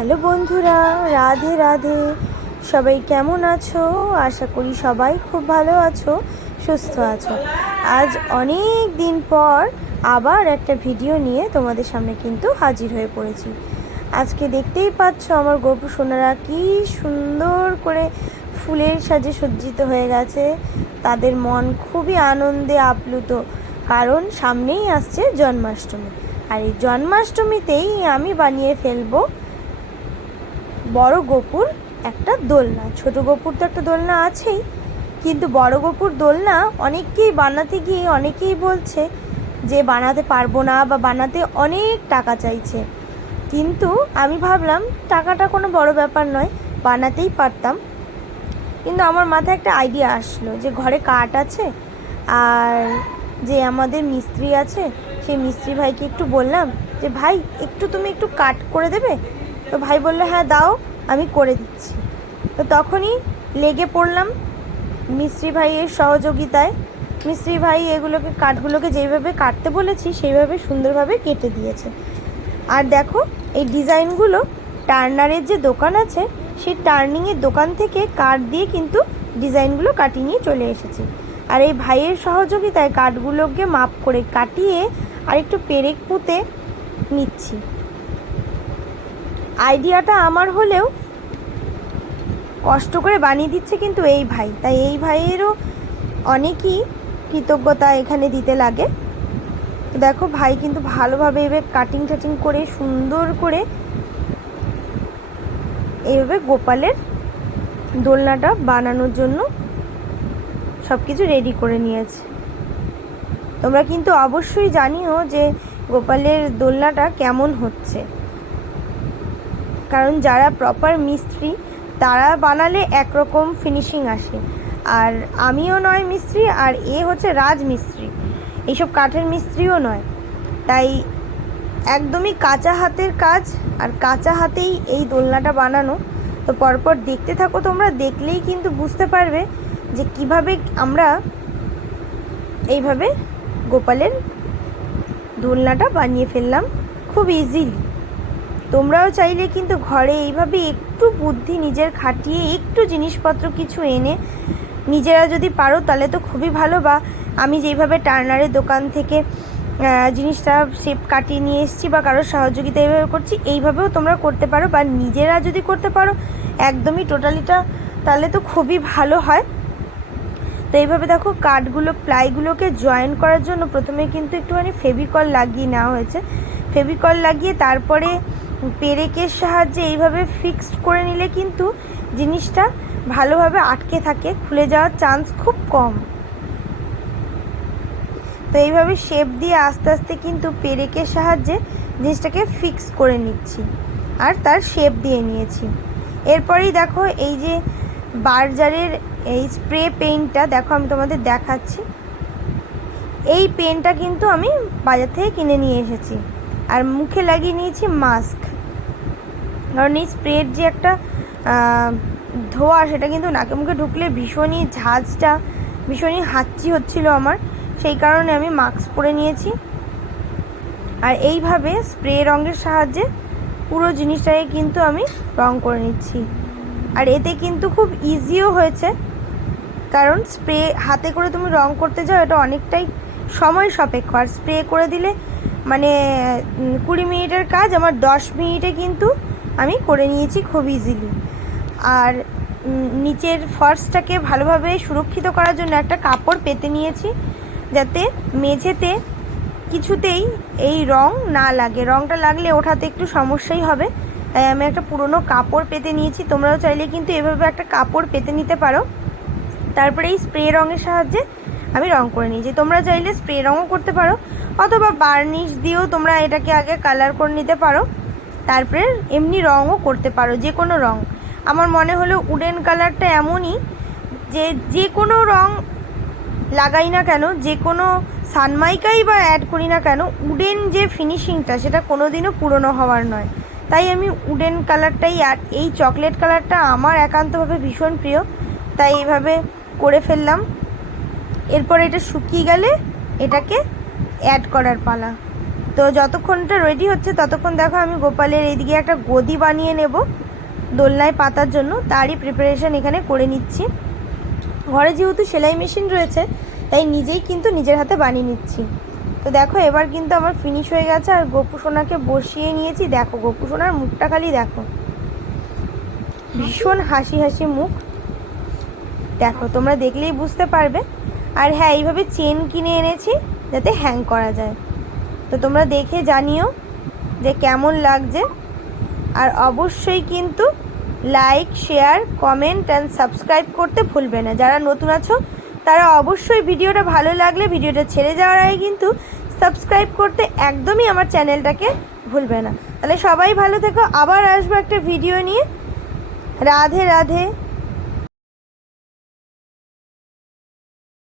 Hello বন্ধুরা, রাধে রাধে। সবাই কেমন আছো? আশা করি সবাই খুব ভালো আছো, সুস্থ আছো। আজ অনেক দিন পর আবার একটা ভিডিও নিয়ে তোমাদের সামনে কিন্তু হাজির হয়ে পড়েছি। আজকে দেখতেই পাচ্ছ আমার গপু সোনারা কি সুন্দর করে ফুলের সাজে সজ্জিত হয়ে গেছে। তাদের মন খুবই আনন্দে আপ্লুত, কারণ সামনেই আসছে জন্মাষ্টমী। আর এই জন্মাষ্টমীতেই আমি বানিয়ে ফেলব বড় গোপুর একটা দোলনা। ছোট গোপুর তো একটা দোলনা আছেই, কিন্তু বড় গোপুর দোলনা অনেককেই বানাতে গিয়ে অনেকেই বলছে যে বানাতে পারব না বা বানাতে অনেক টাকা চাইছে। কিন্তু আমি ভাবলাম, টাকাটা কোনো বড় ব্যাপার নয়, বানাতেই পারতাম। কিন্তু আমার মাথায় একটা আইডিয়া আসলো যে ঘরে কাঠ আছে আর যে আমাদের মিস্ত্রি আছে, সেই মিস্ত্রি ভাইকে একটু বললাম যে, ভাই, একটু তুমি একটু কাট করে দেবে? তো ভাই বলল হ্যাঁ দাও, আমি করে দিচ্ছি। তো তখনই লেগে পড়লাম মিস্ত্রি ভাইয়ের সহযোগিতায়। মিস্ত্রি ভাই এগুলোকে কাঠগুলোকে যেইভাবে কাটতে বলেছি, সেইভাবে সুন্দরভাবে কেটে দিয়েছে। আর দেখো, এই ডিজাইনগুলো টার্নারের যে দোকান আছে, সেই টার্নিংয়ের দোকান থেকে কাঠ দিয়ে কিন্তু ডিজাইনগুলো কাটিয়ে নিয়ে চলে এসেছি। আর এই ভাইয়ের সহযোগিতায় কাঠগুলোকে মাপ করে কাটিয়ে আর একটু পেরেক পুঁতে নিচ্ছি। আইডিয়াটা আমার হলেও কষ্ট করে বানিয়ে দিচ্ছে কিন্তু এই ভাই। তাই এই ভাইয়েরও অনেকই কৃতজ্ঞতা এখানে দিতে লাগে। দেখো, ভাই কিন্তু ভালোভাবে এভাবে কাটিং টাটিং করে, সুন্দর করে এইভাবে গোপালের দোলনাটা বানানোর জন্য সব কিছু রেডি করে নিয়েছে। তোমরা কিন্তু অবশ্যই জানিও যে গোপালের দোলনাটা কেমন হচ্ছে। কারণ যারা প্রপার মিস্ত্রি, তারা বানালে একরকম ফিনিশিং আসে। আর আমিও নয় মিস্ত্রি, আর এ হচ্ছে রাজ মিস্ত্রি এইসব কাঠের মিস্ত্রিও নয়। তাই একদমই কাঁচা হাতের কাজ, আর কাঁচা হাতেই এই দোলনাটা বানানো। তো পরপর দেখতে থাকো তোমরা, দেখলেই কিন্তু বুঝতে পারবে যে কীভাবে আমরা এইভাবে গোপালের দোলনাটা বানিয়ে ফেললাম। খুব ইজিলি তোমরাও চাইলে কিন্তু ঘরে এইভাবে একটু বুদ্ধি নিজের খাটিয়ে একটু জিনিসপত্র কিছু এনে নিজেরা যদি পারো তাহলে তো খুবই ভালো। বা আমি যেইভাবে টার্নারের দোকান থেকে জিনিসটা শেপ কাটিয়ে নিয়ে এসেছি বা কারোর সহযোগিতা এইভাবে করছি, এইভাবেও তোমরা করতে পারো। বা নিজেরা যদি করতে পারো একদমই টোটালিটা তাহলে তো খুবই ভালো হয়। তো এইভাবে দেখো কাঠগুলো, প্লাইগুলোকে জয়েন করার জন্য প্রথমে কিন্তু একটুখানি ফেভিকল লাগিয়ে নেওয়া হয়েছে। ফেভিকল লাগিয়ে তারপরে পেরেকের সাহায্যে এইভাবে ফিক্সড করে নিলে কিন্তু জিনিসটা ভালোভাবে আটকে থাকে, খুলে যাওয়ার চান্স খুব কম। তো এইভাবে শেপ দিয়ে আস্তে আস্তে কিন্তু পেরেকের সাহায্যে জিনিসটাকে ফিক্স করে নিচ্ছি আর তার শেপ দিয়ে নিয়েছি। এরপরেই দেখো এই যে বার্জারের এই স্প্রে পেইন্টটা দেখো আমি তোমাদের দেখাচ্ছি। এই পেনটা কিন্তু আমি বাজার থেকে কিনে নিয়ে এসেছি। আর মুখে লাগিয়ে নিয়েছি মাস্ক কারণ এই স্প্রের যে একটা ধোয়া, সেটা কিন্তু নাকে মুখে ঢুকলে ভীষণই ঝাঁজটা ভীষণই হাঁচি হচ্ছিল আমার। সেই কারণে আমি মাস্ক পরে নিয়েছি। আর এইভাবে স্প্রে রঙের সাহায্যে পুরো জিনিসটাকে কিন্তু আমি রং করে নিচ্ছি। আর এতে কিন্তু খুব ইজিও হয়েছে। কারণ স্প্রে হাতে করে তুমি রং করতে যাও, এটা অনেকটাই সময় সাপেক্ষ। আর স্প্রে করে দিলে মানে কুড়ি মিনিটের কাজ, আমার দশ মিনিটে কিন্তু আমি করে নিয়েছি খুব ইজিলি আর নিচের ফার্স্টটাকে ভালোভাবে সুরক্ষিত করার জন্য একটা কাপড় পেতে নিয়েছি, যাতে মেঝেতে কিছুতেই এই রং না লাগে। রংটা লাগলে ওঠাতে একটু সমস্যাই হবে, তাই আমি একটা পুরনো কাপড় পেতে নিয়েছি। তোমরাও চাইলে কিন্তু এভাবে একটা কাপড় পেতে নিতে পারো। তারপরে এই স্প্রে রঙের সাহায্যে আমি রং করে নিয়েছি। তোমরা চাইলে স্প্রে রঙও করতে পারো। অথবা বার্নিশ দিয়েও তোমরা এটাকে আগে কালার করে নিতে পারো। তারপরে এমনি রঙও করতে পারো যে কোনো রং। আমার মনে হলো উডেন কালারটা এমনই যে যে কোনো রং লাগাই না কেন যে কোনো সানমাইকাই বা অ্যাড করি না কেন উডেন যে ফিনিশিংটা সেটা কোনো দিনও পুরনো হওয়ার নয়। তাই আমি উডেন কালারটাই আর এই চকলেট কালারটা আমার একান্তভাবে ভীষণ প্রিয়, তাই এইভাবে করে ফেললাম। এরপর এটা শুকিয়ে গেলে এটাকে অ্যাড করার পালা। তো যতক্ষণটা রেডি হচ্ছে ততক্ষণ দেখো আমি গোপালের এইদিকে একটা গদি বানিয়ে নেব দোলনায় পাতার জন্য। তারই প্রিপারেশন এখানে করে নিচ্ছি। ঘরে যেহেতু সেলাই মেশিন রয়েছে, তাই নিজেই কিন্তু নিজের হাতে বানিয়ে নিচ্ছি। তো দেখো এবার কিন্তু আমার ফিনিশ হয়ে গেছে আর গোপু সোনাকে বসিয়ে নিয়েছি। দেখো, গোপু সোনার মুখটা খালি দেখো। ভীষণ হাসি হাসি মুখ। দেখো, তোমরা দেখলেই বুঝতে পারবে। আর হ্যাঁ এইভাবে চেন কিনে এনেছি। যাতে হ্যাং করা যায়। তো তোমরা দেখে জানিও যে কেমন লাগছে। আর অবশ্যই কিন্তু like share comment and subscribe করতে ভুলবে না। যারা নতুন আছো, তারা অবশ্যই ভিডিওটা ভালো লাগলে ভিডিওটা ছেড়ে যাওয়ার আগে কিন্তু সাবস্ক্রাইব করতে একদমই আমার চ্যানেলটাকে ভুলবে না। তাহলে সবাই ভালো থেকো। আবার আসব একটা ভিডিও নিয়ে। রাধে রাধে।